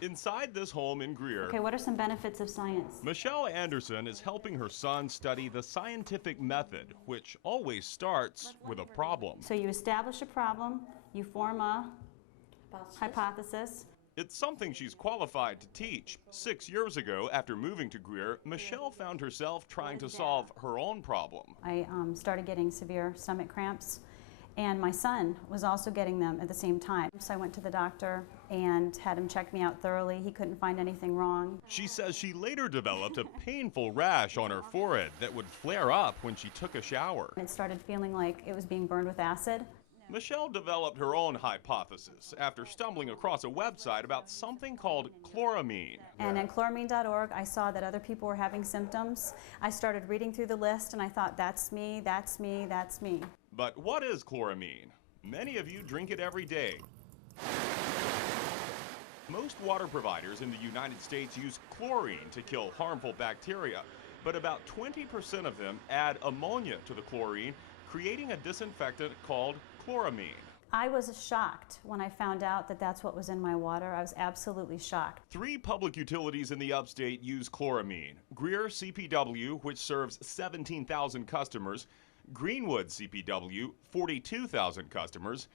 Inside this home in Greer, Okay, what are some benefits of science? Michelle Anderson is helping her son study the scientific method, which always starts with a problem. So you establish a problem, you form a hypothesis. It's something she's qualified to teach. 6 years ago, after moving to Greer, Michelle found herself trying to solve her own problem. I started getting severe stomach cramps, and my son was also getting them at the same time. So I went to the doctor and had him check me out thoroughly. He couldn't find anything wrong. She says she later developed a painful rash on her forehead that would flare up when she took a shower. It started feeling like it was being burned with acid. Michelle developed her own hypothesis after stumbling across a website about something called chloramine. And on chloramine.org, I saw that other people were having symptoms. I started reading through the list, and I thought, that's me, that's me, that's me. But what is chloramine? Many of you drink it every day. Most water providers in the United States use chlorine to kill harmful bacteria, but about 20% of them add ammonia to the chlorine, creating a disinfectant called chloramine. I was shocked when I found out that that's what was in my water. I was absolutely shocked. 3 public utilities in the upstate use chloramine. Greer CPW, which serves 17,000 customers, Greenwood CPW, 42,000 customers,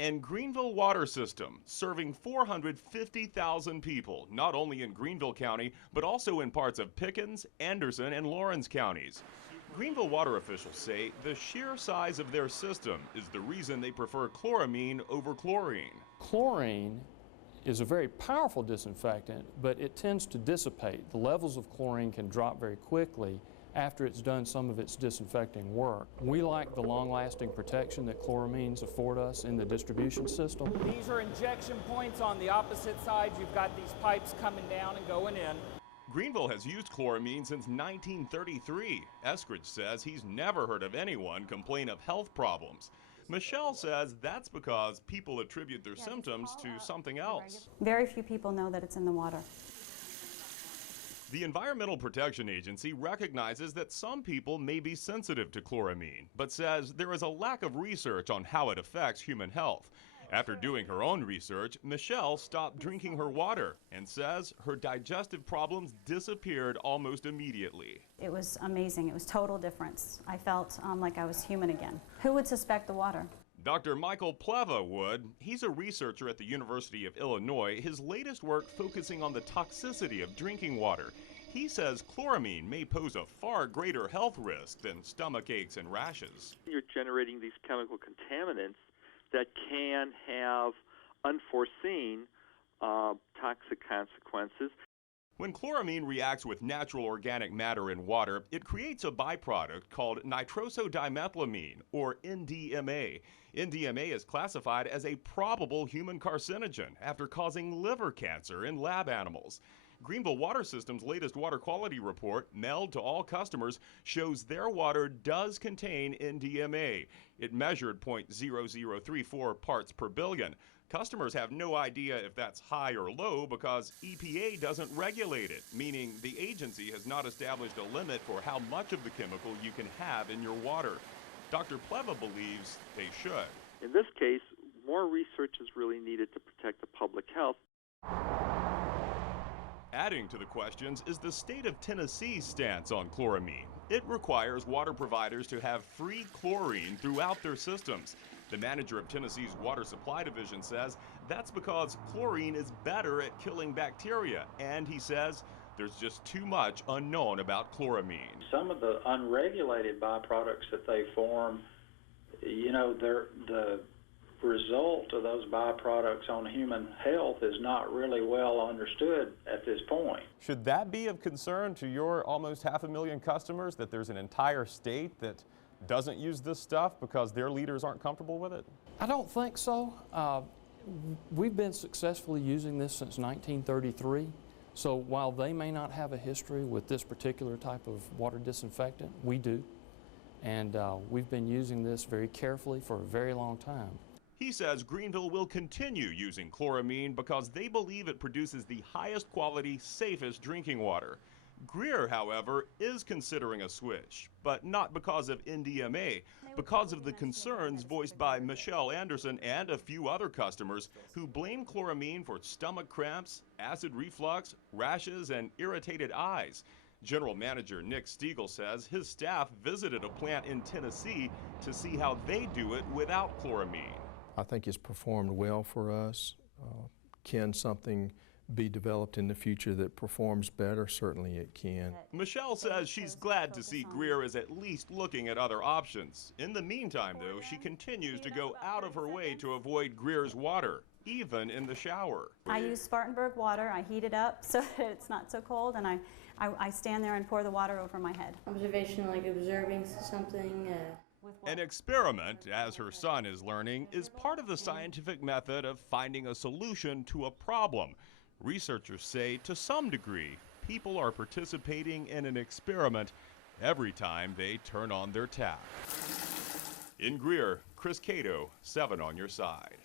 and Greenville Water System, serving 450,000 people, not only in Greenville County, but also in parts of Pickens, Anderson, and Lawrence counties. Greenville water officials say the sheer size of their system is the reason they prefer chloramine over chlorine. Chlorine is a very powerful disinfectant, but it tends to dissipate. The levels of chlorine can drop very quickly after it's done some of its disinfecting work. We like the long-lasting protection that chloramines afford us in the distribution system. These are injection points on the opposite side. You've got these pipes coming down and going in. Greenville has used chloramine since 1933. Eskridge says he's never heard of anyone complain of health problems. Michelle says that's because people attribute their symptoms to something else. Very few people know that it's in the water. The Environmental Protection Agency recognizes that some people may be sensitive to chloramine, but says there is a lack of research on how it affects human health. After doing her own research, Michelle stopped drinking her water and says her digestive problems disappeared almost immediately. It was amazing. It was total difference. I felt like I was human again. Who would suspect the water? Dr. Michael Pleva would. He's a researcher at the University of Illinois, his latest work focusing on the toxicity of drinking water. He says chloramine may pose a far greater health risk than stomach aches and rashes. You're generating these chemical contaminants that can have unforeseen toxic consequences. When chloramine reacts with natural organic matter in water, it creates a byproduct called nitrosodimethylamine, or NDMA. NDMA is classified as a probable human carcinogen after causing liver cancer in lab animals. Greenville Water System's latest water quality report, mailed to all customers, shows their water does contain NDMA. It measured 0.0034 parts per billion. Customers have no idea if that's high or low because EPA doesn't regulate it, meaning the agency has not established a limit for how much of the chemical you can have in your water. Dr. Pleva believes they should. In this case, more research is really needed to protect the public health. Adding to the questions is the state of Tennessee's stance on chloramine. It requires water providers to have free chlorine throughout their systems. The manager of Tennessee's Water Supply Division says that's because chlorine is better at killing bacteria, and he says there's just too much unknown about chloramine. Some of the unregulated byproducts that they form, the result of those byproducts on human health is not really well understood at this point. Should that be of concern to your almost 500,000 customers, that there's an entire state that doesn't use this stuff because their leaders aren't comfortable with it? I don't think so. We've been successfully using this since 1933. So while they may not have a history with this particular type of water disinfectant, we do. And we've been using this very carefully for a very long time. He says Greenville will continue using chloramine because they believe it produces the highest quality, safest drinking water. Greer, however, is considering a switch, but not because of NDMA, because of the concerns voiced by Michelle Anderson and a few other customers who blame chloramine for stomach cramps, acid reflux, rashes, and irritated eyes. General Manager Nick Stiegel says his staff visited a plant in Tennessee to see how they do it without chloramine. I think it's performed well for us. Can something be developed in the future that performs better? Certainly it can. Michelle says she's glad to see Greer is at least looking at other options. In the meantime, though, she continues to go out of her way to avoid Greer's water, even in the shower. I use Spartanburg water. I heat it up so that it's not so cold, and I stand there and pour the water over my head. Observation, like observing something. An experiment, as her son is learning, is part of the scientific method of finding a solution to a problem. Researchers say, to some degree, people are participating in an experiment every time they turn on their tap. In Greer, Chris Cato, 7 on your side.